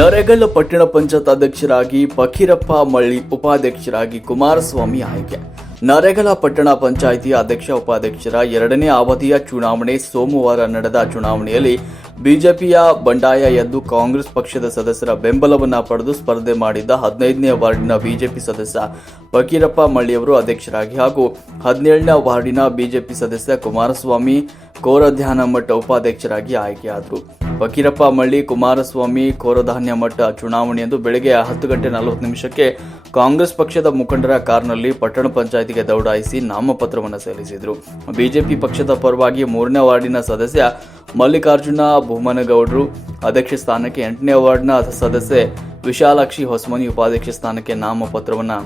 ನರೇಗಲ್ ಪಟ್ಟಣ ಪಂಚಾಯತ್ ಅಧ್ಯಕ್ಷರಾಗಿ ಫಕೀರಪ್ಪ ಮಳ್ಳಿ, ಉಪಾಧ್ಯಕ್ಷರಾಗಿ ಕುಮಾರಸ್ವಾಮಿ ಆಯ್ಕೆ. ನರೇಗಲ ಪಟ್ಟಣ ಪಂಚಾಯಿತಿಯ ಅಧ್ಯಕ್ಷ ಉಪಾಧ್ಯಕ್ಷರ ಎರಡನೇ ಅವಧಿಯ ಚುನಾವಣೆ. ಸೋಮವಾರ ನಡೆದ ಚುನಾವಣೆಯಲ್ಲಿ ಬಿಜೆಪಿಯ ಬಂಡಾಯ ಎದ್ದು ಕಾಂಗ್ರೆಸ್ ಪಕ್ಷದ ಸದಸ್ಯರ ಬೆಂಬಲವನ್ನು ಪಡೆದು ಸ್ಪರ್ಧೆ ಮಾಡಿದ್ದ 15ನೇ ವಾರ್ಡಿನ ಬಿಜೆಪಿ ಸದಸ್ಯ ಫಕೀರಪ್ಪ ಮಳ್ಳಿಯವರು ಅಧ್ಯಕ್ಷರಾಗಿ ಹಾಗೂ 17ನೇ ವಾರ್ಡಿನ ಬಿಜೆಪಿ ಸದಸ್ಯ ಕುಮಾರಸ್ವಾಮಿ ಕೋರಧಾನ್ಯಮಠ ಉಪಾಧ್ಯಕ್ಷರಾಗಿ ಆಯ್ಕೆಯಾದರು. ಫಕೀರಪ್ಪ ಮಳ್ಳಿ, ಕುಮಾರಸ್ವಾಮಿ ಕೋರಧಾನ್ಯಮಠ ಚುನಾವಣೆಯಂದು ಬೆಳಗ್ಗೆ 10:40 ಕಾಂಗ್ರೆಸ್ ಪಕ್ಷದ ಮುಖಂಡರ ಕಾರ್ನಲ್ಲಿ ಪಟ್ಟಣ ಪಂಚಾಯಿತಿಗೆ ದೌಡಾಯಿಸಿ ನಾಮಪತ್ರವನ್ನು ಸಲ್ಲಿಸಿದರು. ಬಿಜೆಪಿ ಪಕ್ಷದ ಪರವಾಗಿ 3ನೇ ವಾರ್ಡಿನ ಸದಸ್ಯ ಮಲ್ಲಿಕಾರ್ಜುನ ಬೊಮ್ಮನಗೌಡರು ಅಧ್ಯಕ್ಷ ಸ್ಥಾನಕ್ಕೆ, 8ನೇ ವಾರ್ಡ್ನ ಸದಸ್ಯೆ ವಿಶಾಲಾಕ್ಷಿ ಹೊಸಮನಿ ಉಪಾಧ್ಯಕ್ಷ ಸ್ಥಾನಕ್ಕೆ ನಾಮಪತ್ರವನ್ನು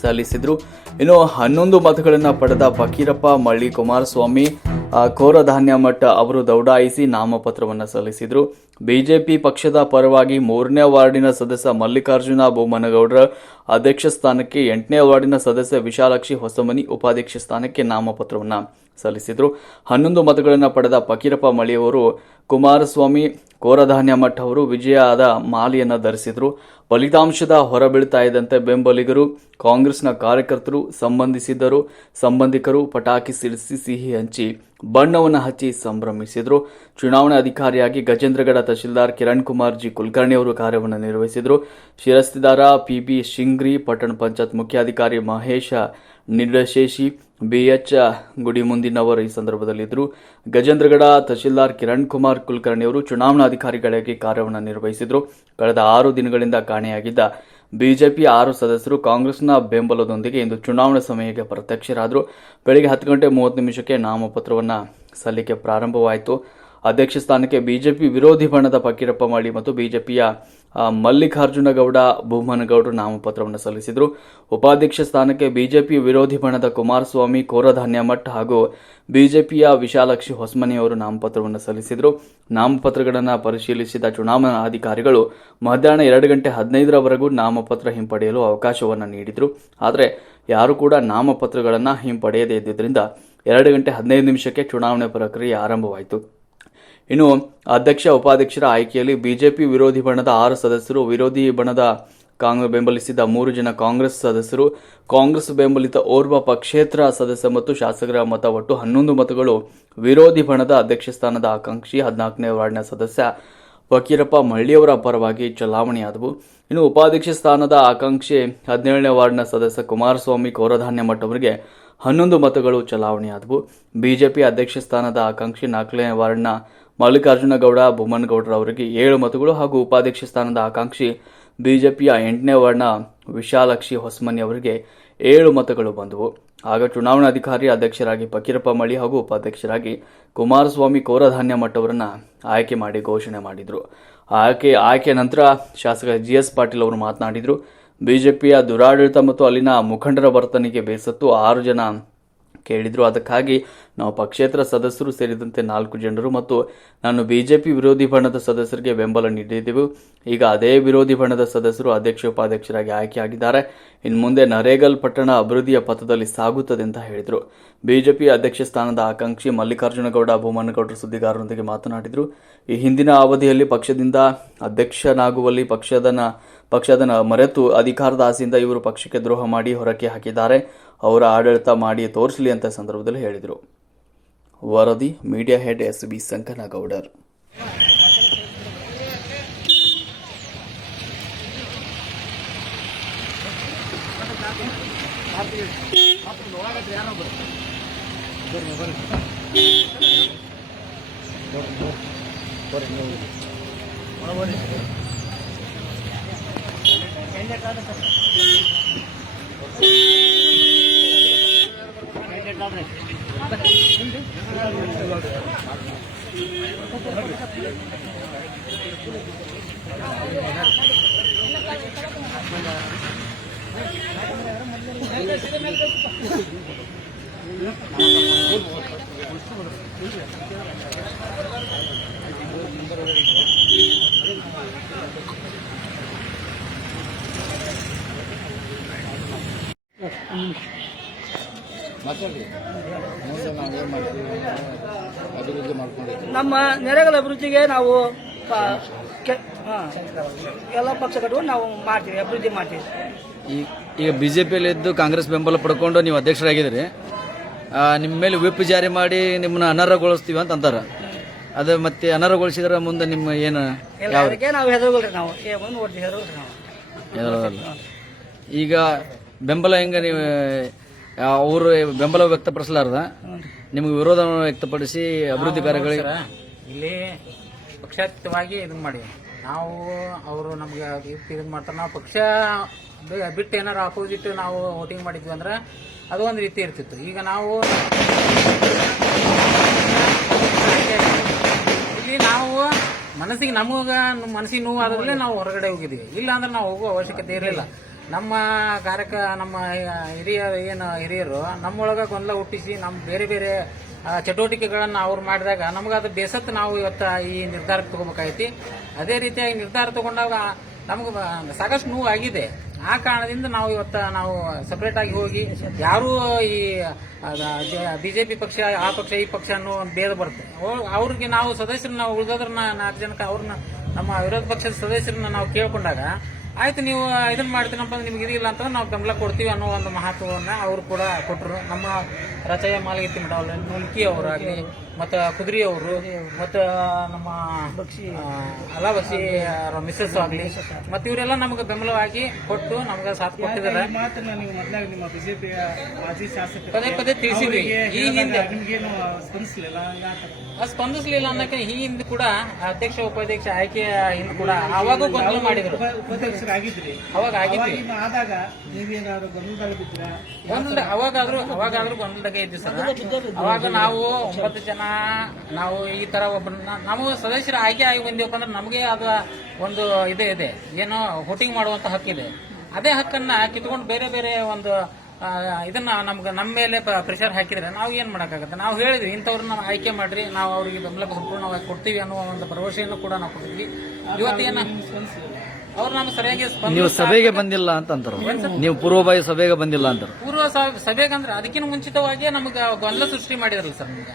ಸಲ್ಲಿಸಿದರು. ಇನ್ನು 11 ಮತಗಳನ್ನು ಪಡೆದ ಫಕೀರಪ್ಪ ಮಳ್ಳಿ, ಕುಮಾರಸ್ವಾಮಿ ಕೋರಧಾನ್ಯಮಠ ಅವರು ದೌಡಾಯಿಸಿ ನಾಮಪತ್ರವನ್ನು ಸಲ್ಲಿಸಿದರು. ಬಿಜೆಪಿ ಪಕ್ಷದ ಪರವಾಗಿ 3ನೇ ವಾರ್ಡಿನ ಸದಸ್ಯ ಮಲ್ಲಿಕಾರ್ಜುನ ಬೊಮ್ಮನಗೌಡರ ಅಧ್ಯಕ್ಷ ಸ್ಥಾನಕ್ಕೆ, 8ನೇ ವಾರ್ಡಿನ ಸದಸ್ಯ ವಿಶಾಲಾಕ್ಷಿ ಹೊಸಮನಿ ಉಪಾಧ್ಯಕ್ಷ ಸ್ಥಾನಕ್ಕೆ ನಾಮಪತ್ರವನ್ನು ಸಲ್ಲಿಸಿದರು. 11 ಮತಗಳನ್ನು ಪಡೆದ ಫಕೀರಪ್ಪ ಮಳ್ಳಿಯವರು ಕುಮಾರಸ್ವಾಮಿ ಕೋರಧಾನ್ಯಮಠ ಅವರು ವಿಜಯದ ಮಾಲೆಯನ್ನು ಧರಿಸಿದರು. ಫಲಿತಾಂಶದ ಹೊರಬೀಳ್ತಾ ಇದ್ದಂತೆ ಬೆಂಬಲಿಗರು, ಕಾಂಗ್ರೆಸ್ನ ಕಾರ್ಯಕರ್ತರು, ಸಂಬಂಧಿಕರು ಪಟಾಕಿ ಸಿಡಿಸಿ ಸಿಹಿ ಹಂಚಿ ಬಣ್ಣವನ್ನು ಹಚ್ಚಿ ಸಂಭ್ರಮಿಸಿದರು. ಚುನಾವಣಾ ಅಧಿಕಾರಿಯಾಗಿ ಗಜೇಂದ್ರಗಡ ತಹಶೀಲ್ದಾರ್ ಕಿರಣ್ ಕುಮಾರ್ ಜಿ ಕುಲಕರ್ಣಿ ಅವರು ಕಾರ್ಯವನ್ನು ನಿರ್ವಹಿಸಿದರು. ಶಿರಸ್ತಿದಾರ ಪಿಬಿ ಶಿಂಗ್ರಿ, ಪಟ್ಟಣ ಪಂಚಾಯತ್ ಮುಖ್ಯಾಧಿಕಾರಿ ಮಹೇಶ ನಿರ್ದೇಶಿ, ಬಿಎಚ್ ಗುಡಿಮುಂದಿನವರು ಈ ಸಂದರ್ಭದಲ್ಲಿದ್ದರು. ಗಜೇಂದ್ರಗಡ ತಹಶೀಲ್ದಾರ್ ಕಿರಣ್ ಕುಮಾರ್ ಕುಲಕರ್ಣಿ ಅವರು ಚುನಾವಣಾಧಿಕಾರಿಗಳಾಗಿ ಕಾರ್ಯವನ್ನು ನಿರ್ವಹಿಸಿದರು. ಕಳೆದ 6 ದಿನಗಳಿಂದ ಕಾಣೆಯಾಗಿದ್ದ ಬಿಜೆಪಿ 6 ಸದಸ್ಯರು ಕಾಂಗ್ರೆಸ್ನ ಬೆಂಬಲದೊಂದಿಗೆ ಇಂದು ಚುನಾವಣಾ ಸಮಯಕ್ಕೆ ಪ್ರತ್ಯಕ್ಷರಾದರು. ಬೆಳಗ್ಗೆ 10:30 ನಾಮಪತ್ರವನ್ನು ಸಲ್ಲಿಕೆ ಪ್ರಾರಂಭವಾಯಿತು. ಅಧ್ಯಕ್ಷ ಸ್ಥಾನಕ್ಕೆ ಬಿಜೆಪಿ ವಿರೋಧಿ ಬಣದ ಫಕೀರಪ್ಪ ಮಳ್ಳಿ ಮತ್ತು ಬಿಜೆಪಿಯ ಮಲ್ಲಿಕಾರ್ಜುನಗೌಡ ಬೊಮ್ಮನಗೌಡರು ನಾಮಪತ್ರವನ್ನು ಸಲ್ಲಿಸಿದರು. ಉಪಾಧ್ಯಕ್ಷ ಸ್ಥಾನಕ್ಕೆ ಬಿಜೆಪಿ ವಿರೋಧಿ ಬಣದ ಕುಮಾರಸ್ವಾಮಿ ಕೋರಧಾನ್ಯಮಠ ಹಾಗೂ ಬಿಜೆಪಿಯ ವಿಶಾಲಾಕ್ಷಿ ಹೊಸಮನಿ ಅವರು ನಾಮಪತ್ರವನ್ನು ಸಲ್ಲಿಸಿದರು. ನಾಮಪತ್ರಗಳನ್ನು ಪರಿಶೀಲಿಸಿದ ಚುನಾವಣಾಧಿಕಾರಿಗಳು ಮಧ್ಯಾಹ್ನ 2:15 ನಾಮಪತ್ರ ಹಿಂಪಡೆಯಲು ಅವಕಾಶವನ್ನು ನೀಡಿದರು. ಆದರೆ ಯಾರೂ ಕೂಡ ನಾಮಪತ್ರಗಳನ್ನು ಹಿಂಪಡೆಯದೇ ಇದ್ದುದರಿಂದ 2:15 ಚುನಾವಣೆ ಪ್ರಕ್ರಿಯೆ ಆರಂಭವಾಯಿತು. ಇನ್ನು ಅಧ್ಯಕ್ಷ ಉಪಾಧ್ಯಕ್ಷರ ಆಯ್ಕೆಯಲ್ಲಿ ಬಿಜೆಪಿ ವಿರೋಧಿ ಬಣದ 6 ಸದಸ್ಯರು, ವಿರೋಧಿ ಬಣದ ಬೆಂಬಲಿಸಿದ 3 ಜನ ಕಾಂಗ್ರೆಸ್ ಸದಸ್ಯರು, ಕಾಂಗ್ರೆಸ್ ಬೆಂಬಲಿತ ಓರ್ವ ಪಕ್ಷೇತರ ಸದಸ್ಯ ಮತ್ತು ಶಾಸಕರ ಮತ ಒಟ್ಟು 11 ಮತಗಳು ವಿರೋಧಿ ಬಣದ ಅಧ್ಯಕ್ಷ ಸ್ಥಾನದ ಆಕಾಂಕ್ಷಿ 14ನೇ ವಾರ್ಡ್ನ ಸದಸ್ಯ ಫಕೀರಪ್ಪ ಮಳ್ಳಿಯವರ ಪರವಾಗಿ ಚಲಾವಣೆಯಾದವು. ಇನ್ನು ಉಪಾಧ್ಯಕ್ಷ ಸ್ಥಾನದ ಆಕಾಂಕ್ಷಿ 17ನೇ ವಾರ್ಡ್ನ ಸದಸ್ಯ ಕುಮಾರಸ್ವಾಮಿ ಕೋರಧಾನ್ಯಮಠ ಅವರಿಗೆ 11 ಮತಗಳು ಚಲಾವಣೆಯಾದವು. ಬಿಜೆಪಿ ಅಧ್ಯಕ್ಷ ಸ್ಥಾನದ ಆಕಾಂಕ್ಷಿ 4ನೇ ವಾರ್ಡ್ನ ಮಲ್ಲಿಕಾರ್ಜುನಗೌಡ ಬೊಮ್ಮನಗೌಡರ ಅವರಿಗೆ 7 ಮತಗಳು ಹಾಗೂ ಉಪಾಧ್ಯಕ್ಷ ಸ್ಥಾನದ ಆಕಾಂಕ್ಷಿ ಬಿಜೆಪಿಯ 8ನೇ ವಾರ್ಡ್ನ ವಿಶಾಲಾಕ್ಷಿ ಹೊಸಮನಿ ಅವರಿಗೆ 7 ಮತಗಳು ಬಂದವು. ಆಗ ಚುನಾವಣಾಧಿಕಾರಿ ಅಧ್ಯಕ್ಷರಾಗಿ ಫಕೀರಪ್ಪ ಮಳ್ಳಿ ಹಾಗೂ ಉಪಾಧ್ಯಕ್ಷರಾಗಿ ಕುಮಾರಸ್ವಾಮಿ ಕೋರಧಾನ್ಯಮಠ ಅವರನ್ನು ಆಯ್ಕೆ ಮಾಡಿ ಘೋಷಣೆ ಮಾಡಿದರು. ಆಯ್ಕೆ ನಂತರ ಶಾಸಕ ಜಿಎಸ್ ಪಾಟೀಲ್ ಅವರು ಮಾತನಾಡಿದರು. ಬಿಜೆಪಿಯ ದುರಾಡಳಿತ ಮತ್ತು ಅಲ್ಲಿನ ಮುಖಂಡರ ವರ್ತನೆಗೆ ಬೇಸತ್ತು 6 ಜನ ಕೇಳಿದ್ರು. ಅದಕ್ಕಾಗಿ ನಾವು ಪಕ್ಷೇತರ ಸದಸ್ಯರು ಸೇರಿದಂತೆ 4 ಜನರು ಮತ್ತು ನಾನು ಬಿಜೆಪಿ ವಿರೋಧಿ ಬಣದ ಸದಸ್ಯರಿಗೆ ಬೆಂಬಲ ನೀಡಿದ್ದೆವು. ಈಗ ಅದೇ ವಿರೋಧಿ ಬಣದ ಸದಸ್ಯರು ಅಧ್ಯಕ್ಷ ಉಪಾಧ್ಯಕ್ಷರಾಗಿ ಆಯ್ಕೆಯಾಗಿದ್ದಾರೆ. ಇನ್ನು ಮುಂದೆ ನರೇಗಲ್ ಪಟ್ಟಣ ಅಭಿವೃದ್ಧಿಯ ಪಥದಲ್ಲಿ ಸಾಗುತ್ತದೆ ಅಂತ ಹೇಳಿದರು. ಬಿಜೆಪಿ ಅಧ್ಯಕ್ಷ ಸ್ಥಾನದ ಆಕಾಂಕ್ಷಿ ಮಲ್ಲಿಕಾರ್ಜುನಗೌಡ ಬೊಮ್ಮನಗೌಡರು ಸುದ್ದಿಗಾರರೊಂದಿಗೆ ಮಾತನಾಡಿದರು. ಈ ಹಿಂದಿನ ಅವಧಿಯಲ್ಲಿ ಪಕ್ಷದಿಂದ ಅಧ್ಯಕ್ಷನಾಗುವಲ್ಲಿ ಪಕ್ಷದ ಮರೆತು ಅಧಿಕಾರದ ಆಸೆಯಿಂದ ಇವರು ಪಕ್ಷಕ್ಕೆ ದ್ರೋಹ ಮಾಡಿ ಹೊರಕ್ಕೆ ಹಾಕಿದ್ದಾರೆ. ಅವರ ಆಡಳಿತ ಮಾಡಿ ತೋರಿಸಲಿ ಅಂತ ಸಂದರ್ಭದಲ್ಲಿ ಹೇಳಿದರು. ವರದಿ ಮೀಡಿಯಾ ಹೆಡ್ ಎಸ್.ಬಿ. ಸಂಕನಗೌಡರ್. ನಮ್ಮ ನೆರೆಗಳ ಅಭಿವೃದ್ಧಿಗೆ ನಾವು ಎಲ್ಲ ಪಕ್ಷ ಕಟ್ಕೊಂಡು ನಾವು ಮಾಡ್ತೀವಿ, ಅಭಿವೃದ್ಧಿ ಮಾಡ್ತೀವಿ. ಈಗ ಬಿಜೆಪಿಯಲ್ಲಿ ಇದ್ದು ಕಾಂಗ್ರೆಸ್ ಬೆಂಬಲ ಪಡ್ಕೊಂಡು ನೀವು ಅಧ್ಯಕ್ಷರಾಗಿದ್ದೀರಿ. ನಿಮ್ಮ ಮೇಲೆ ವಿಪ್ ಜಾರಿ ಮಾಡಿ ನಿಮ್ಮನ್ನ ಅನರ್ಹಗೊಳಿಸ್ತೀವಿ ಅಂತ ಅಂತಾರ. ಅದು ಮತ್ತೆ ಅನರ್ಹಗೊಳಿಸಿದ್ರೆ ಮುಂದೆ ನಿಮ್ಮ ಏನು ಅದಕ್ಕೆ ನಾವು ಹೆದರ್ಗೊಳ್ರಿ, ನಾವು ಮುಂದೆ ನೋಡ್ತೀವಿ, ಹೆದರ್ಗೊಳ್ರಿ ನಾವು. ಈಗ ಬೆಂಬಲ ಹೆಂಗ ನೀವು ಅವರು ಬೆಂಬಲ ವ್ಯಕ್ತಪಡಿಸಲಾರ್ದ ನಿಮ್ಗೆ ವಿರೋಧ ವ್ಯಕ್ತಪಡಿಸಿ ಅಭಿವೃದ್ಧಿ ಕಾರ್ಯಗಳಿಗೆ ಇಲ್ಲಿ ಪಕ್ಷಾತೀತವಾಗಿ ಇದನ್ನ ಮಾಡಿ ನಾವು ಅವರು ನಮ್ಗೆ ಇದನ್ನ ಮಾಡ್ತಾರೆ. ನಾವು ಪಕ್ಷ ಬಿಟ್ಟು ಏನಾರು ಅಪೋಸಿಟ್ ನಾವು ವೋಟಿಂಗ್ ಮಾಡಿದ್ವಿ ಅಂದ್ರೆ ಅದು ಒಂದು ರೀತಿ ಇರ್ತಿತ್ತು. ಈಗ ನಾವು ಇಲ್ಲಿ ನಾವು ಮನಸ್ಸಿಗೆ ಮನಸ್ಸಿಗೆ ನೋವು ಆದ್ರೆ ನಾವು ಹೊರಗಡೆ ಹೋಗಿದ್ವಿ. ಇಲ್ಲ ಅಂದ್ರೆ ನಾವು ಹೋಗುವ ಅವಶ್ಯಕತೆ ಇರಲಿಲ್ಲ. ನಮ್ಮ ನಮ್ಮ ಹಿರಿಯರು ನಮ್ಮೊಳಗ ಗೊಂದಲ ಹುಟ್ಟಿಸಿ ನಮ್ಮ ಬೇರೆ ಬೇರೆ ಚಟುವಟಿಕೆಗಳನ್ನು ಅವ್ರು ಮಾಡಿದಾಗ ನಮಗದು ಬೇಸತ್ತು ನಾವು ಇವತ್ತು ಈ ನಿರ್ಧಾರಕ್ಕೆ ತಗೋಬೇಕಾಗೈತಿ. ಅದೇ ರೀತಿಯಾಗಿ ನಿರ್ಧಾರ ತಗೊಂಡಾಗ ನಮ್ಗೆ ಸಾಕಷ್ಟು ನೋವು ಆಗಿದೆ. ಆ ಕಾರಣದಿಂದ ನಾವು ಇವತ್ತು ನಾವು ಸಪರೇಟ್ ಆಗಿ ಹೋಗಿ ಯಾರೂ ಈ ಬಿಜೆಪಿ ಪಕ್ಷ ಆ ಪಕ್ಷ ಈ ಪಕ್ಷ ಅನ್ನೋ ಒಂದು ಭೇದ ಬರುತ್ತೆ. ಅವ್ರಿಗೆ ನಾವು ಸದಸ್ಯರನ್ನ ಉಳಿದೋದ್ರನ್ನ 4 ಜನಕ್ಕೆ ಅವ್ರನ್ನ ನಮ್ಮ ವಿರೋಧ ಪಕ್ಷದ ಸದಸ್ಯರನ್ನ ನಾವು ಕೇಳ್ಕೊಂಡಾಗ ಆಯ್ತು ನೀವು ಇದನ್ನ ಮಾಡ್ತೀನಪ್ಪ ನಿಮ್ಗೆ ಇದಿಲ್ಲ ಅಂತಂದ್ರೆ ನಾವು ಬೆಂಬಲ ಕೊಡ್ತೀವಿ ಅನ್ನೋ ಒಂದು ಮಹತ್ವವನ್ನು ಅವರು ಕೂಡ ಕೊಟ್ಟರು. ನಮ್ಮ ರಚಯ ಮಾಲಗತ್ತಿ ಮಠ ನುಲ್ಕಿ ಅವರಾಗಲಿ ಮತ್ತು ಕುದುರಿ ಅವರು ಮತ್ತು ನಮ್ಮ ಅಲಾಬಸಿ ಮಿಸಸ್ ಆಗಲಿ ಮತ್ತು ಇವರೆಲ್ಲ ನಮಗೆ ಬೆಂಬಲವಾಗಿ ಕೊಟ್ಟು ನಮ್ಗೆ ಸಾಥ್ ಕೊಟ್ಟಿದ್ದಾರೆ. ಪದೇ ಪದೇ ತಿಳಿಸಿದ್ವಿ. ಈ ಹಿಂದೆ ಸ್ಪಂದಿಸಲಿಲ್ಲ ಅನ್ನಕ್ಕೆ ಈ ಹಿಂದೆ ಕೂಡ ಅಧ್ಯಕ್ಷ ಉಪಾಧ್ಯಕ್ಷ ಆಯ್ಕೆ ಹಿಂದೆ ಕೂಡ ಅವಾಗ ಗೊಂದಲ ಮಾಡಿದ್ರು. ಅವಾಗ ಆಗಿದ್ವಿ, ಅವಾಗಾದ್ರೂ ಗೊಂದಲದಾಗೆ ಇದ್ವಿ ಸರ್. ಅವಾಗ ನಾವು 9 ಜನ ನಾವು ಈ ತರ ಒಬ್ಬರನ್ನ ನಾವು ಸದಸ್ಯರ ಆಯ್ಕೆ ಆಗಿ ಬಂದಿವಪ್ಪ ಅಂದ್ರೆ ನಮಗೆ ಅದ ಒಂದು ಇದೆ ಏನೋ ವೋಟಿಂಗ್ ಮಾಡುವಂತ ಹಕ್ಕಿದೆ. ಅದೇ ಹಕ್ಕನ್ನ ಕಿತ್ಕೊಂಡು ಬೇರೆ ಬೇರೆ ಒಂದು ಇದನ್ನ ನಮ್ಮ ಮೇಲೆ ಪ್ರೆಷರ್ ಹಾಕಿದ್ರೆ ನಾವು ಏನ್ ಮಾಡಕ್ಕಾಗತ್ತೆ. ನಾವು ಹೇಳಿದ್ವಿ ಇಂಥವ್ರನ್ನ ಆಯ್ಕೆ ಮಾಡ್ರಿ, ನಾವು ಅವರಿಗೆ ಬೆಂಬಲ ಸಂಪೂರ್ಣವಾಗಿ ಕೊಡ್ತೀವಿ ಅನ್ನುವ ಒಂದು ಭರವಸೆಯನ್ನು ಕೂಡ ನಾವು ಕೊಟ್ಟಿದ್ವಿ. ಇವತ್ತೇನ ಅವ್ರು ನಮ್ಗೆ ಸರಿಯಾಗಿ ನೀವು ಸಭೆಗೆ ಬಂದಿಲ್ಲ ಅಂತ ಅಂತಾರೆ. ನೀವು ಪೂರ್ವಭಾವಿ ಸಭೆಗೆ ಬಂದಿಲ್ಲ ಅಂತಾರೆ. ಪೂರ್ವ ಸಭೆಗಂದ್ರೆ ಅದಕ್ಕಿಂತ ಮುಂಚಿತವಾಗಿ ನಮ್ಗೆ ಗೊಂದಲ ಸೃಷ್ಟಿ ಮಾಡಿದ್ರಲ್ಲ ಸರ್. ನಮ್ಗೆ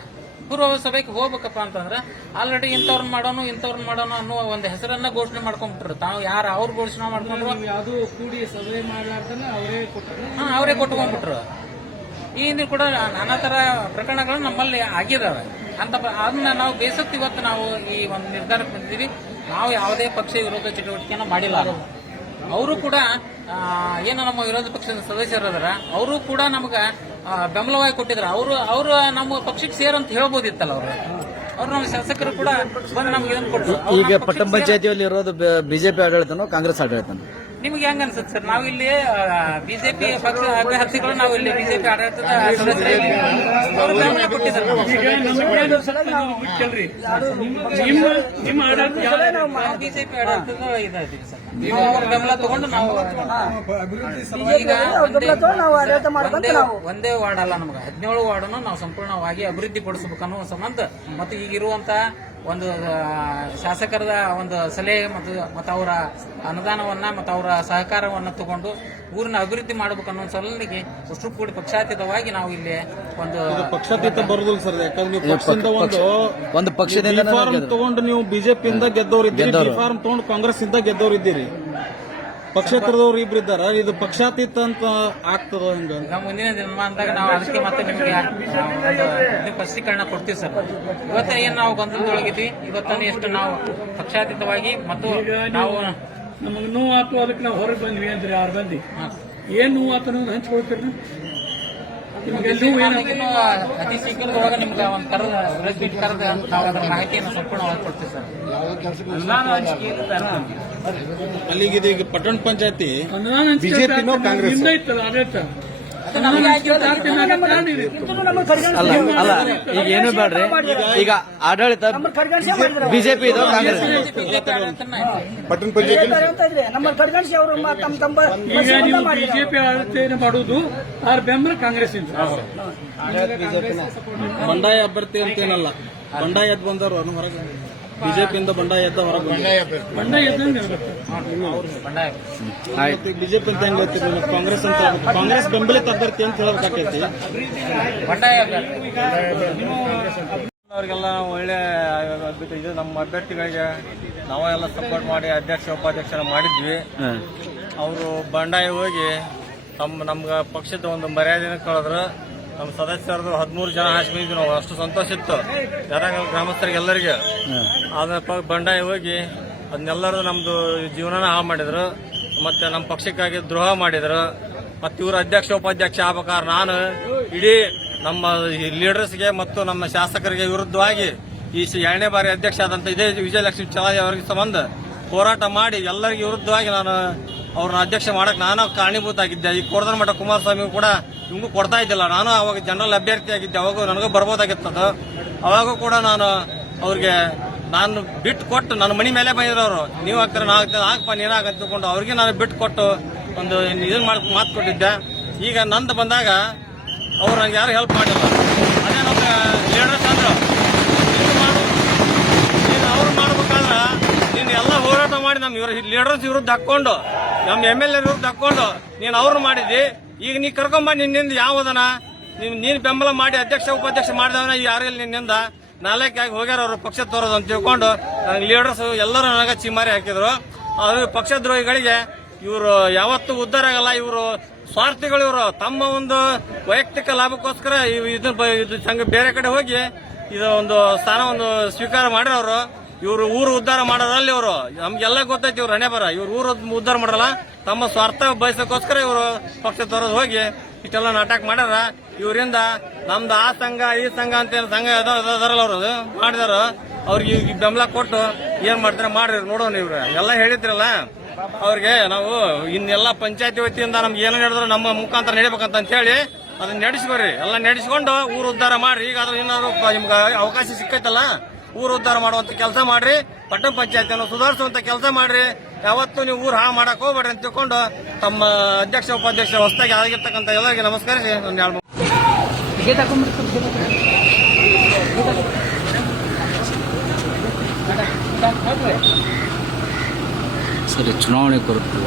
ಪೂರ್ವ ಸಭೆಗೆ ಹೋಗ್ಬೇಕಪ್ಪ ಅಂತಂದ್ರೆ ಆಲ್ರೆಡಿ ಇಂಥವ್ರನ್ನ ಮಾಡೋಣ ಅನ್ನೋ ಒಂದು ಹೆಸರನ್ನ ಘೋಷಣೆ ಮಾಡ್ಕೊಂಡ್ಬಿಟ್ರು. ತಾವು ಯಾರು ಅವ್ರು ಘೋಷಣೆ ಮಾಡ್ಕೊಂಡ್ರು ಯಾವುದು ಕೂಡಿ ಸಭೆ ಮಾಡಲಾರ್ದನ್ನ ಅವರೇ ಕೊಟ್ಕೊಂಡ್ಬಿಟ್ರು. ಈ ಹಿಂದೆ ಕೂಡ ನಾನಾ ತರ ಪ್ರಕರಣಗಳು ನಮ್ಮಲ್ಲಿ ಆಗಿದಾವೆ ಅಂತ ಅದನ್ನ ನಾವು ಬೇಸತ್ತು ಇವತ್ತು ನಾವು ಈ ಒಂದು ನಿರ್ಧಾರಕ್ಕೆ ಬಂದಿದ್ದೀವಿ. ನಾವು ಯಾವುದೇ ಪಕ್ಷ ವಿರೋಧ ಚಟುವಟಿಕೆಯನ್ನು ಮಾಡಿಲ್ಲ. ಅವರು ಕೂಡ ಏನು ನಮ್ಮ ವಿರೋಧ ಪಕ್ಷದ ಸದಸ್ಯರದಾರ ಅವರು ಕೂಡ ನಮ್ಗೆ ಬೆಂಬಲವಾಗಿ ಕೊಟ್ಟಿದ್ರು. ಅವರು ನಮ್ಮ ಪಕ್ಷಕ್ಕೆ ಸೇರಂತ ಹೇಳ್ಬೋದಿತ್ತಲ್ಲ. ಅವ್ರು ನಮ್ಮ ಶಾಸಕರು ಕೂಡ ಬಂದು ನಮ್ಗೆ ಇದನ್ನು ಕೊಟ್ಟರು. ಈಗ ಪಟ್ಟಣ ಪಂಚಾಯತಿಯಲ್ಲಿ ಇರೋದು ಬಿಜೆಪಿ ಆಡಳಿತನೋ ಕಾಂಗ್ರೆಸ್ ಆಡಳಿತನೋ ನಿಮ್ಗೆ ಹೆಂಗ ಅನ್ಸುತ್ತೆ ಸರ್? ನಾವಿಲ್ಲಿ ಬಿಜೆಪಿ ಪಕ್ಷ ಅಭ್ಯರ್ಥಿಗಳು ನಾವು ಇಲ್ಲಿ ಬಿಜೆಪಿ ಆಡಳಿತದ ಸದಸ್ಯರಿಗೆ ಅವರು ಬೆಂಬಲ ಕೊಟ್ಟಿದ್ದಾರೆ. ಬಿಜೆಪಿ ಆಡಳಿತದ ಇದ್ದೀವಿ ಸರ್. ಅವ್ರ ಬೆಂಬಲ ತಗೊಂಡು ನಾವು ಈಗ ಒಂದೇ ವಾರ್ಡ್ ಅಲ್ಲ, ನಮ್ಗೆ 17 ವಾರ್ಡನ್ನು ನಾವು ಸಂಪೂರ್ಣವಾಗಿ ಅಭಿವೃದ್ಧಿ ಪಡಿಸಬೇಕು ಅನ್ನೋ ಸಂಬಂಧ ಮತ್ತು ಈಗಿರುವಂತ ಒಂದು ಶಾಸಕರ ಒಂದು ಸಲಹೆ ಮತ್ತು ಅವರ ಅನುದಾನವನ್ನ ಮತ್ತು ಅವರ ಸಹಕಾರವನ್ನ ತಗೊಂಡು ಊರಿನ ಅಭಿವೃದ್ಧಿ ಮಾಡಬೇಕು ಅನ್ನೋ ಸಲುವಾಗಿ ಅಷ್ಟು ಕೂಡಿ ಪಕ್ಷಾತೀತವಾಗಿ ನಾವು ಇಲ್ಲಿ ಪಕ್ಷಾತೀತ ಬರೋದಿಲ್ಲ ಸರ್. ಯಾಕಂದ್ರೆ ನೀವು ಪಕ್ಷದಿಂದ ಒಂದು ಪಕ್ಷದಿಂದ ತಗೊಂಡು ನೀವು ಬಿಜೆಪಿಯಿಂದ ಗೆದ್ದವರಿದ್ದೀರಿ, ಫಾರ್ಮ್ ತಗೊಂಡು ಕಾಂಗ್ರೆಸ್ ಇಂದ ಗೆದ್ದವರಿದ್ದೀರಿ. ಪಕ್ಷೇತರದವ್ರು ಇಬ್ರು ಇದ್ದಾರ. ಇದು ಪಕ್ಷಾತೀತ ಅಂತ ಆಗ್ತದ ಹಿಂಗ? ಮುಂದಿನ ದಿನಮಾನದಾಗ ನಾವು ಅದಕ್ಕೆ ಮತ್ತೆ ನಿಮಗೆ ಸ್ಪಷ್ಟೀಕರಣ ಕೊಡ್ತೀವಿ ಸರ್. ಇವತ್ತ ಏನ್ ನಾವು ಗೊಂದಲದೊಳಗಿದ್ವಿ, ಇವತ್ತನ್ನು ಎಷ್ಟು ನಾವು ಪಕ್ಷಾತೀತವಾಗಿ ಮತ್ತು ನಾವು ನಮಗೆ ನೋವು ಆತು ಅದಕ್ಕೆ ನಾವು ಹೊರಗೆ ಬಂದ್ವಿ ಅಂದ್ರೆ 6 ಮಂದಿ ಏನ್ ನೋವು ಆತ ಅನ್ನೋದು ಹಂಚ್ಕೊಳ್ತೀರಿ. ಅತಿ ಶೀಘ್ರದೊಳಗ ನಿಮ್ಗೆ ಒಂದು ಕರೆದ ನಾವು ಅದರ ಮಾಹಿತಿಯನ್ನು ಸಂಪೂರ್ಣವಾಗಿ ಕೊಡ್ತೀವಿ ಸರ್. ಅಲ್ಲಿಗೆ ಈಗ ಪಟ್ಟಣ ಪಂಚಾಯತಿ ಬಿಜೆಪಿನೋ ಕಾಂಗ್ರೆಸ್ ಇತ್ತಲ್ಲ ಆಡಳಿತ ಅಲ್ಲ ಈಗ ಏನು ಬೇಡ್ರಿ. ಈಗ ಆಡಳಿತ ಬಿಜೆಪಿ ಇದು ಕಾಂಗ್ರೆಸ್. ಪಟ್ಟಣ ಪಂಚಾಯತಿ ಈಗ ನೀವು ಬಿಜೆಪಿ ಆಡಳಿತ ಮಾಡುವುದು ಅವ್ರ ಬೆಂಬಲ ಕಾಂಗ್ರೆಸ್ ಇಂದ ಬಂಡಾಯ ಅಭ್ಯರ್ಥಿ ಅಂತ ಏನಲ್ಲ. ಬಂಡಾಯ ಎದ್ದು ಬಂದವರು ಹೊರಗೆ ಬಿಜೆಪಿಯಿಂದ ಬಂಡಾಯ ಎದ್ದ ಹೊರಗೆ ಬಂಡಾಯ ಎದ್ದಂಗೆ ಬಿಜೆಪಿ ಅಂತ ಹೆಂಗ್ ಗೊತ್ತಿಲ್ಲ. ಕಾಂಗ್ರೆಸ್ ಅಂತ ಕಾಂಗ್ರೆಸ್ ಬೆಂಬಲಿತ ಅಭ್ಯರ್ಥಿ ಅಂತ ಹೇಳಬೇಕಾಕೈತಿ. ಅವ್ರಿಗೆಲ್ಲ ಒಳ್ಳೆ ಇದು ನಮ್ಮ ಅಭ್ಯರ್ಥಿಗಳಿಗೆ ನಾವೆಲ್ಲ ಸಪೋರ್ಟ್ ಮಾಡಿ ಅಧ್ಯಕ್ಷ ಉಪಾಧ್ಯಕ್ಷರ ಮಾಡಿದ್ವಿ. ಅವರು ಬಂಡಾಯ ಹೋಗಿ ನಮ್ಗೆ ಪಕ್ಷದ ಒಂದು ಮರ್ಯಾದೆನ ಕಳೆದ್ರು. ನಮ್ಮ ಸದಸ್ಯರದು 13 ಜನ ಹಾಸ್ಕೊಂಡಿದ್ವಿ ನಾವು. ಅಷ್ಟು ಸಂತೋಷ ಇತ್ತು ಗ್ರಾಮಸ್ಥರಿಗೆ ಎಲ್ಲರಿಗೆ. ಅದನ್ನ ಬಂಡಾಯ ಹೋಗಿ ಅದನ್ನೆಲ್ಲರೂ ನಮ್ದು ಜೀವನನ ಹಾಳು ಮಾಡಿದ್ರು. ಮತ್ತೆ ನಮ್ಮ ಪಕ್ಷಕ್ಕಾಗಿ ದ್ರೋಹ ಮಾಡಿದ್ರು. ಮತ್ತೆ ಇವರು ಅಧ್ಯಕ್ಷ ಉಪಾಧ್ಯಕ್ಷ ಆಗ್ಬೇಕಾದ್ರೆ ನಾನು ಇಡೀ ನಮ್ಮ ಲೀಡರ್ಸ್ಗೆ ಮತ್ತು ನಮ್ಮ ಶಾಸಕರಿಗೆ ವಿರುದ್ಧವಾಗಿ ಈ 2ನೇ ಬಾರಿ ಅಧ್ಯಕ್ಷ ಆದಂತ ಇದೇ ವಿಜಯಲಕ್ಷ್ಮಿ ಚಲಾಯಿ ಅವರಿಗೆ ಸಂಬಂಧ ಹೋರಾಟ ಮಾಡಿ ಎಲ್ಲರಿಗೂ ವಿರುದ್ಧವಾಗಿ ನಾನು ಅವ್ರನ್ನ ಅಧ್ಯಕ್ಷ ಮಾಡಕ್ ನಾನು ಕಾರಣೀಭೂತ ಆಗಿದ್ದೆ. ಈ ಕೋರ್ದನ ಮಠ ಕುಮಾರಸ್ವಾಮಿ ಕೂಡ ನಿಮಗೂ ಕೊಡ್ತಾ ಇದ್ದಿಲ್ಲ. ನಾನು ಅವಾಗ ಜನರಲ್ ಅಭ್ಯರ್ಥಿ ಆಗಿದ್ದೆ. ಅವಾಗ ನನಗೂ ಬರ್ಬೋದಾಗಿತ್ತದು. ಅವಾಗೂ ಕೂಡ ನಾನು ಅವ್ರಿಗೆ ನಾನು ಬಿಟ್ಟು ಕೊಟ್ಟು ನನ್ನ ಮನೆ ಮೇಲೆ ಬಂದಿದ್ರು ಅವರು. ನೀವು ಹಾಕ್ತಾರೆ ನಾ ಆಗ್ತದೆ ಹಾಕಪ್ಪ ನೀನಾಗ ತಿಳ್ಕೊಂಡು ಅವ್ರಿಗೆ ನಾನು ಬಿಟ್ಟು ಕೊಟ್ಟು ಒಂದು ಇದನ್ನ ಮಾತು ಕೊಟ್ಟಿದ್ದೆ. ಈಗ ನಂದು ಬಂದಾಗ ಅವ್ರು ನಂಗೆ ಯಾರು ಹೆಲ್ಪ್ ಮಾಡಿಲ್ಲ. ಅದೇ ನಮ್ಮ ಲೀಡರ್ಸ್ ಅಂದ್ರು ನೀನು ಅವ್ರು ಮಾಡ್ಬೇಕಾದ್ರೆ ನೀನು ಎಲ್ಲ ಹೋರಾಟ ಮಾಡಿ ನಮ್ಮ ಇವ್ರ ಲೀಡರ್ಸ್ ವಿರುದ್ಧ ಹಾಕೊಂಡು ನಮ್ಮ MLA ವಿರುದ್ಧ ಹಾಕೊಂಡು ನೀನು ಅವ್ರನ್ನ ಮಾಡಿದ್ದಿ. ಈಗ ನೀ ಕರ್ಕೊಂಬ ನಿನ್ನಿಂದ ಯಾವ್ದನ ನೀನು ಬೆಂಬಲ ಮಾಡಿ ಅಧ್ಯಕ್ಷ ಉಪಾಧ್ಯಕ್ಷ ಮಾಡಿದವನ ಯಾರಿಲ್ಲ ನಿನ್ನಿಂದ ನಾಲ್ಕಾಗಿ ಹೋಗ್ಯಾರ ಅವರು ಪಕ್ಷ ತೋರೋದು ಅಂತ ತಿಳ್ಕೊಂಡು ನನಗೆ ಲೀಡರ್ಸ್ ಎಲ್ಲರೂ ನನಗೆ ಚಿಮಾರಿ ಹಾಕಿದ್ರು. ಅದು ಪಕ್ಷದ್ರೋಹಿಗಳಿಗೆ ಇವರು ಯಾವತ್ತೂ ಉದ್ಧಾರ ಆಗಲ್ಲ. ಇವರು ಸ್ವಾರ್ಥಿಗಳು. ಇವರು ತಮ್ಮ ಒಂದು ವೈಯಕ್ತಿಕ ಲಾಭಕ್ಕೋಸ್ಕರ ಇದು ಸಂಘ ಬೇರೆ ಕಡೆ ಹೋಗಿ ಇದು ಒಂದು ಸ್ಥಾನವನ್ನು ಸ್ವೀಕಾರ ಮಾಡಿರೋರು. ಇವರು ಊರು ಉದ್ಧಾರ ಮಾಡೋರಲ್ಲಿ ಇವರು ನಮ್ಗೆಲ್ಲ ಗೊತ್ತೈತಿ. ಇವ್ರು ಹಣೆ ಬರ ಇವ್ರು ಊರು ಉದ್ಧಾರ ಮಾಡಲ್ಲ. ತಮ್ಮ ಸ್ವಾರ್ಥ ಬಯಸೋಕ್ಕೋಸ್ಕರ ಇವರು ಪಕ್ಷ ತೋರೋದು ಹೋಗಿ ಇಷ್ಟೆಲ್ಲ ನಾಟಕ ಮಾಡ್ಯಾರ. ಇವರಿಂದ ನಮ್ದು ಆ ಸಂಘ ಈ ಸಂಘ ಅಂತ ಸಂಘ ಅದಾರಲ್ಲ ಅವರು ಮಾಡಿದಾರ. ಅವ್ರಿಗೆ ಈಗ ಬೆಂಬಲ ಕೊಟ್ಟು ಏನ್ ಮಾಡ್ತಾರೆ ಮಾಡ್ರಿ ನೋಡೋಣ. ಇವ್ರು ಎಲ್ಲ ಹೇಳಿದ್ರಲ್ಲ ಅವ್ರಿಗೆ ನಾವು ಇನ್ನೆಲ್ಲ ಪಂಚಾಯತಿ ವತಿಯಿಂದ ನಮ್ಗೆ ಏನೋ ಹೇಳಿದ್ರು ನಮ್ಮ ಮುಖಾಂತರ ನಡಿಬೇಕಂತ ಹೇಳಿ ಅದನ್ನ ನಡೆಸ್ಬರ್ರಿ. ಎಲ್ಲ ನಡೆಸ್ಕೊಂಡು ಊರು ಉದ್ಧಾರ ಮಾಡ್ರಿ. ಈಗ ಅದ್ರ ಏನಾದ್ರು ನಿಮ್ಗೆ ಅವಕಾಶ ಸಿಕ್ಕೈತಲ್ಲ ಊರು ಉದ್ಧಾರ ಮಾಡುವಂತ ಕೆಲಸ ಮಾಡ್ರಿ. ಪಟ್ಟಣ ಪಂಚಾಯತಿಯನ್ನು ಸುಧಾರಿಸುವಂತ ಕೆಲಸ ಮಾಡ್ರಿ. ಯಾವತ್ತೂ ನೀವು ಊರು ಹಾಳು ಮಾಡಕ್ ಹೋಗ್ಬೇಡ್ರಿ ಅಂತ ತಿಳ್ಕೊಂಡು ತಮ್ಮ ಅಧ್ಯಕ್ಷ ಉಪಾಧ್ಯಕ್ಷ ಹೊಸದಾಗಿ ಆಗಿರ್ತಕ್ಕಂಥ ಎಲ್ಲರಿಗೆ ನಮಸ್ಕರಿಸಿ ನಾನು ಹೇಳ್ಬೋದು. ಸರಿ, ಚುನಾವಣೆ ಕುರಿತು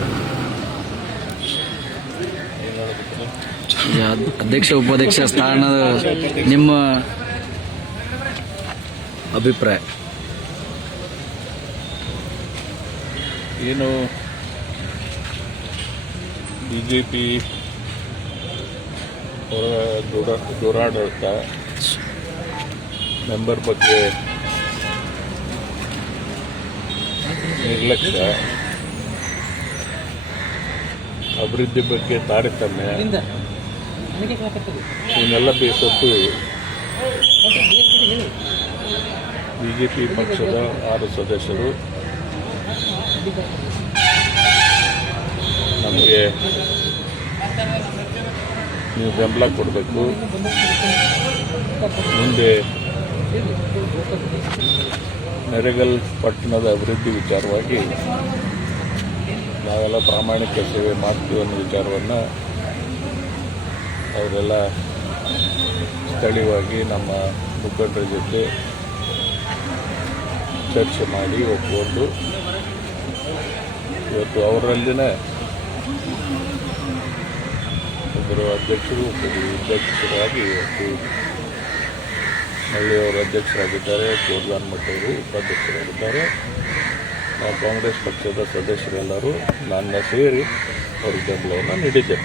ಅಧ್ಯಕ್ಷ ಉಪಾಧ್ಯಕ್ಷ ಸ್ಥಾನದ ನಿಮ್ಮ ಅಭಿಪ್ರಾಯ ಏನು? ಬಿಜೆಪಿ ಅವರ ದುರಾಡಳಿತ, ಮೆಂಬರ್ ಬಗ್ಗೆ ನಿರ್ಲಕ್ಷ್ಯ, ಅಭಿವೃದ್ಧಿ ಬಗ್ಗೆ ತಾರತಮ್ಯ ಇವನ್ನೆಲ್ಲ ಬೇಸತ್ತು ಬಿಜೆಪಿ ಪಕ್ಷದ 6 ಸದಸ್ಯರು ನಮಗೆ ನೀವು ಬೆಂಬಲ ಕೊಡಬೇಕು, ಮುಂದೆ ನರೇಗಲ್ ಪಟ್ಟಣದ ಅಭಿವೃದ್ಧಿ ವಿಚಾರವಾಗಿ ನಾವೆಲ್ಲ ಪ್ರಾಮಾಣಿಕ ಸೇವೆ ಮಾಡ್ತೀವಿ ಅನ್ನೋ ವಿಚಾರವನ್ನು ಅವರೆಲ್ಲ ಸ್ಥಳೀಯವಾಗಿ ನಮ್ಮ ಮುಖಂಡರ ಜೊತೆ ಚರ್ಚೆ ಮಾಡಿ ಒಪ್ಪಿಕೊಂಡು ಇವತ್ತು ಅವರಲ್ಲಿನೇ ಒಬ್ಬರು ಅಧ್ಯಕ್ಷರು ಒಬ್ಬರು ಉಪಾಧ್ಯಕ್ಷರಾಗಿ ಇವತ್ತು ಮಳ್ಳಿಯವರು ಅಧ್ಯಕ್ಷರಾಗಿದ್ದಾರೆ, ಕೋರ್ಲಾನ್ ಮಠ ಅವರು ಉಪಾಧ್ಯಕ್ಷರಾಗಿದ್ದಾರೆ. ನಾವು ಕಾಂಗ್ರೆಸ್ ಪಕ್ಷದ ಸದಸ್ಯರೆಲ್ಲರೂ ನನ್ನ ಸೇರಿ ಅವ್ರ ಬೆಂಬಲವನ್ನು ನೀಡಿದ್ದೇವೆ.